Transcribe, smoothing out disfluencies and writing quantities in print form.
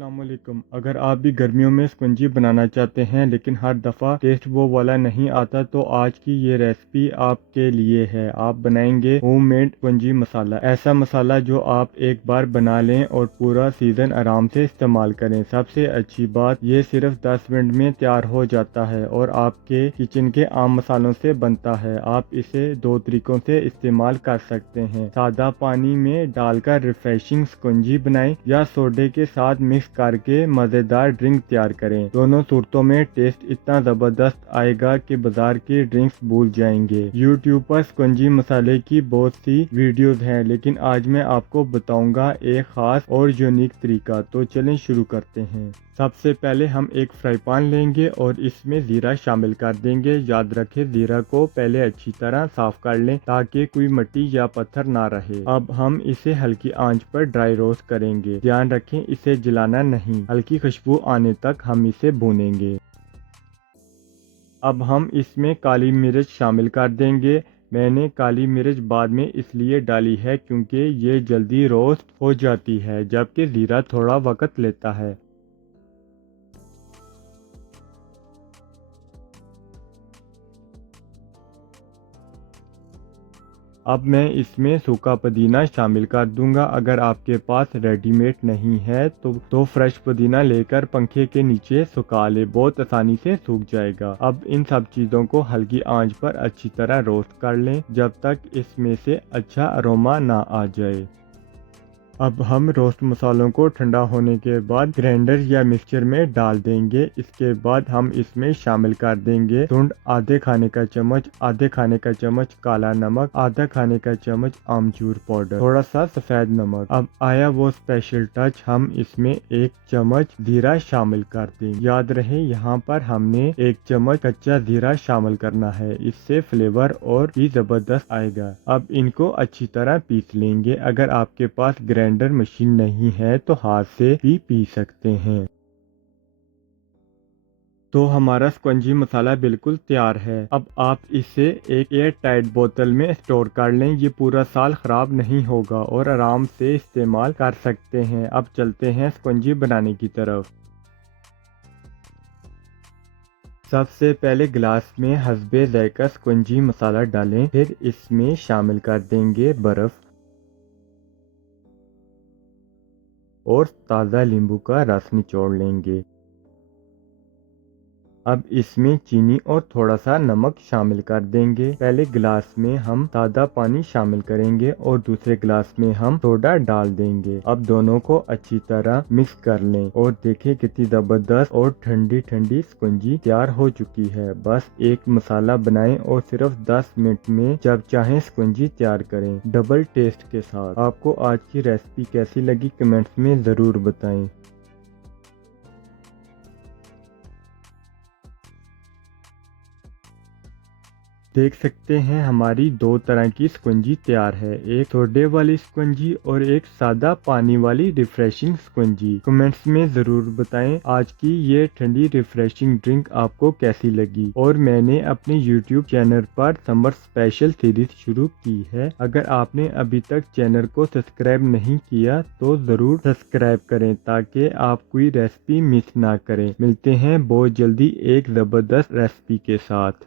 अस्सलामुअलैकुम। अगर आप भी गर्मियों में स्पंजी बनाना चाहते हैं लेकिन हर दफ़ा टेस्ट वो वाला नहीं आता तो आज की ये रेसिपी आपके लिए है। आप बनाएंगे होममेड स्पंजी मसाला, ऐसा मसाला जो आप एक बार बना लें और पूरा सीजन आराम से इस्तेमाल करें। सबसे अच्छी बात ये सिर्फ 10 मिनट में तैयार हो जाता है और आपके किचन के आम मसालों से बनता है। आप इसे दो तरीकों से इस्तेमाल कर सकते हैं। सादा पानी में डालकर रिफ्रेशिंग स्पंजी बनाएं या सोडे के साथ मिक्स करके मज़ेदार ड्रिंक तैयार करें। दोनों सूरतों में टेस्ट इतना ज़बरदस्त आएगा कि बाजार की ड्रिंक्स भूल जाएंगे। यूट्यूब पर स्पंजी मसाले की बहुत सी वीडियोस हैं, लेकिन आज मैं आपको बताऊंगा एक ख़ास और यूनिक तरीका। तो चलें शुरू करते हैं। सबसे पहले हम एक फ्राई पैन लेंगे और इसमें ज़ीरा शामिल कर देंगे। याद रखें ज़ीरा को पहले अच्छी तरह साफ कर लें ताकि कोई मिट्टी या पत्थर ना रहे। अब हम इसे हल्की आंच पर ड्राई रोस्ट करेंगे। ध्यान रखें इसे जलाना नहीं, हल्की खुशबू आने तक हम इसे भूनेंगे। अब हम इसमें काली मिर्च शामिल कर देंगे। मैंने काली मिर्च बाद में इसलिए डाली है क्योंकि ये जल्दी रोस्ट हो जाती है, जबकि ज़ीरा थोड़ा वक्त लेता है। अब मैं इसमें सूखा पुदीना शामिल कर दूंगा। अगर आपके पास रेडीमेड नहीं है तो फ्रेश पुदीना लेकर पंखे के नीचे सुखा ले, बहुत आसानी से सूख जाएगा। अब इन सब चीज़ों को हल्की आंच पर अच्छी तरह रोस्ट कर लें जब तक इसमें से अच्छा अरोमा ना आ जाए। अब हम रोस्ट मसालों को ठंडा होने के बाद ग्राइंडर या मिक्सचर में डाल देंगे। इसके बाद हम इसमें शामिल कर देंगे सुंड आधे खाने का चम्मच, आधे खाने का चम्मच काला नमक, आधा खाने का चम्मच आमचूर पाउडर, थोड़ा सा सफ़ेद नमक। अब आया वो स्पेशल टच, हम इसमें एक चम्मच जीरा शामिल कर देंगे। याद रहे यहाँ पर हमने एक चम्मच कच्चा जीरा शामिल करना है, इससे फ्लेवर और भी ज़बरदस्त आएगा। अब इनको अच्छी तरह पीस लेंगे। अगर आपके पास ग्राइंडर मशीन नहीं है तो हाथ से भी पी सकते हैं। तो हमारा स्पंजी मसाला बिल्कुल तैयार है। अब आप इसे एक एयर टाइट बोतल में स्टोर कर लें। ये पूरा साल ख़राब नहीं होगा और आराम से इस्तेमाल कर सकते हैं। अब चलते हैं स्पंजी बनाने की तरफ। सबसे पहले गिलास में हस्बे ज़ायक़ा स्पंजी मसाला डालें, फिर इसमें शामिल कर देंगे बर्फ़ और ताज़ा नींबू का रस निचोड़ लेंगे। अब इसमें चीनी और थोड़ा सा नमक शामिल कर देंगे। पहले गिलास में हम सादा पानी शामिल करेंगे और दूसरे गिलास में हम सोडा डाल देंगे। अब दोनों को अच्छी तरह मिक्स कर लें और देखें कितनी ज़बरदस्त और ठंडी ठंडी स्पंजी तैयार हो चुकी है। बस एक मसाला बनाएं और सिर्फ 10 मिनट में जब चाहें स्पंजी तैयार करें, डबल टेस्ट के साथ। आपको आज की रेसिपी कैसी लगी कमेंट्स में ज़रूर बताएं। देख सकते हैं हमारी दो तरह की स्पंजी तैयार है, एक सोडे वाली स्पंजी और एक सादा पानी वाली रिफ्रेशिंग स्पंजी। कमेंट्स में ज़रूर बताएं आज की ये ठंडी रिफ्रेशिंग ड्रिंक आपको कैसी लगी। और मैंने अपने यूट्यूब चैनल पर समर स्पेशल सीरीज शुरू की है। अगर आपने अभी तक चैनल को सब्सक्राइब नहीं किया तो ज़रूर सब्सक्राइब करें ताकि आप कोई रेसिपी मिस ना करें। मिलते हैं बहुत जल्दी एक ज़बरदस्त रेसिपी के साथ।